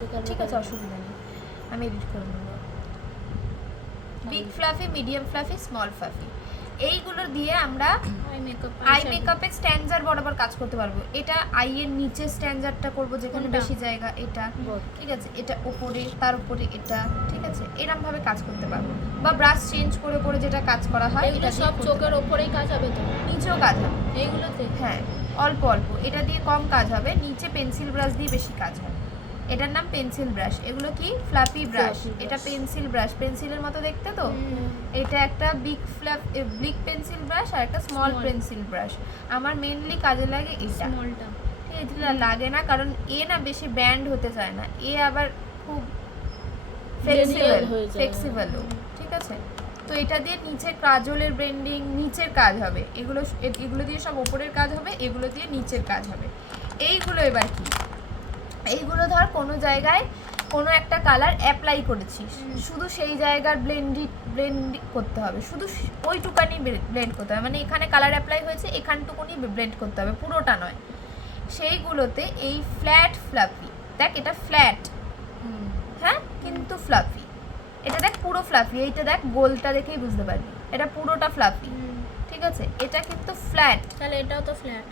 ঠিক আছে, অসুবিধা নেই, আমি এডিট করে নেবো। Big fluffy, medium fluffy, small fluffy, এইগুলো দিয়ে আমরা আই মেকআপের স্ট্যান্ডার বরাবর কাজ করতে পারবো। এটা আই এর নিচে স্ট্যান্ডারটা করব যেখানে বেশি জায়গা, এটা ঠিক আছে, এটা উপরে, তার উপরে এটা, ঠিক আছে, এরকম ভাবে কাজ করতে পারবো। বা ব্রাশ চেঞ্জ করে করে যেটা কাজ করা হয়, এটা সব চোখের ওপরেই কাজ হবে তো, নিচেও কাজ হবে এইগুলোতে। হ্যাঁ, অল্প অল্প, এটা দিয়ে কম কাজ হবে, নিচে পেন্সিল ব্রাশ দিয়ে বেশি কাজ হবে। এটার নাম পেন্সিল ব্রাশ, এগুলো কি ফ্লাফি ব্রাশ, এটা পেন্সিল ব্রাশ, পেন্সিলের মতো দেখতে তো। এটা একটা বিগ পেন্সিল ব্রাশ আর একটা স্মল পেন্সিল ব্রাশ। আমার মেইনলি কাজে লাগে এটা, স্মলটা এটা লাগে না কারণ এ না বেশি ব্যান্ড হতে চায় না, এ আবার খুব ফ্লেক্সিবল, ঠিক আছে। তো এটা দিয়ে নিচের কাজলের ব্লেন্ডিং, নিচের কাজ হবে, এগুলো দিয়ে সব উপরের কাজ হবে, এগুলো দিয়ে নিচের কাজ হবে। এইগুলো এবার কি, এইগুলো ধর কোনো জায়গায় কোনো একটা কালার অ্যাপ্লাই করেছিস, শুধু সেই জায়গার ব্লেন্ড করতে হবে, শুধু ওইটুকানি ব্লেন্ড করতে হবে, মানে এখানে কালার অ্যাপ্লাই হয়েছে এখানটুকুনি ব্লেন্ড করতে হবে, পুরোটা নয়। সেইগুলোতে এই ফ্ল্যাট ফ্লাফি, দেখ এটা ফ্ল্যাট, হ্যাঁ, কিন্তু ফ্লাফি, এটা দেখ পুরো ফ্লাফি, এইটা দেখ গোলটা দেখেই বুঝতে পারবি এটা পুরোটা ফ্লাফি, ঠিক আছে। এটা কিন্তু ফ্ল্যাট, তাহলে এটাও তো ফ্ল্যাট,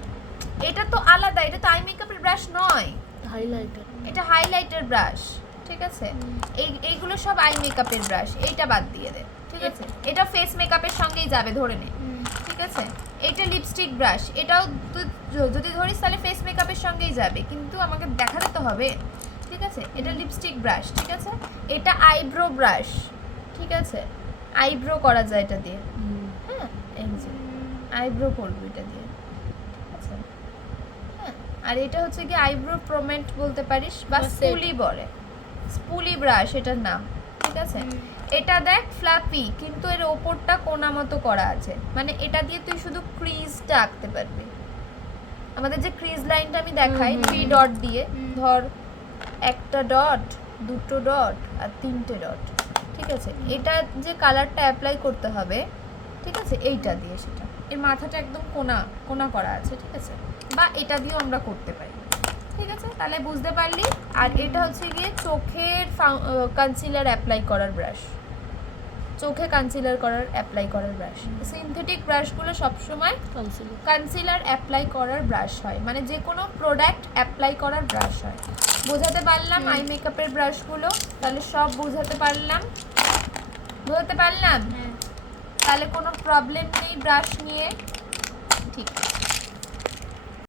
এটা তো আলাদা, এটা তো আই মেকআপের ব্রাশ নয়, হাইলাইটার, এটা হাইলাইটার ব্রাশ, ঠিক আছে। এইগুলো সব আই মেকআপের ব্রাশ, এইটা বাদ দিয়ে দে, ঠিক আছে। এটা ফেস মেকআপের সঙ্গেই যাবে ধরে নে, ঠিক আছে। এটা লিপস্টিক ব্রাশ, এটাও তুই যদি ধরিস তাহলে ফেস মেকআপের সঙ্গেই যাবে, কিন্তু আমাকে দেখাতে তো হবে, ঠিক আছে। এটা লিপস্টিক ব্রাশ, ঠিক আছে। এটা আইব্রো ব্রাশ, ঠিক আছে, আইব্রো করা যায় এটা দিয়ে, হ্যাঁ, এই যে আইব্রো করবো এটা দিয়ে, ঠিক আছে। হ্যাঁ, আর এটা হচ্ছে কি আইব্রো প্রমেন্ট বলতে পারিস, বা স্পুলি বলে, স্পুলি ব্রাশ এটার নাম, ঠিক আছে। এটা দেখ ফ্লাফি, কিন্তু এর ওপরটা কোনা মতো করা আছে, মানে এটা দিয়ে তুই শুধু ক্রিজটা আঁকতে পারবি। আমাদের যে ক্রিজ লাইনটা আমি দেখাই 3 ডট দিয়ে, ধর একটা ডট, দুটো ডট আর তিনটে ডট, ঠিক আছে। এটা যে কালারটা অ্যাপ্লাই করতে হবে, ঠিক আছে, এইটা দিয়ে, সেটা এর মাথাটা একদম কোনা কোনা করা আছে, ঠিক আছে। বা এটা দিয়েও আমরা করতে পারি, ঠিক আছে, তাহলে বুঝতে পারলি। আর এটা হচ্ছে গিয়ে চোখের কনসিলার অ্যাপ্লাই করার ব্রাশ, চোখে কনসিলার অ্যাপ্লাই করার ব্রাশ। সিনথেটিক ব্রাশগুলো সবসময় কনসিলার অ্যাপ্লাই করার ব্রাশ হয়, মানে যে কোনো প্রোডাক্ট অ্যাপ্লাই করার ব্রাশ হয়। বোঝাতে পারলাম আই মেকআপের ব্রাশগুলো, তাহলে সব বোঝাতে পারলাম, তাহলে কোনো প্রবলেম নেই ব্রাশ নিয়ে, ঠিক আছে।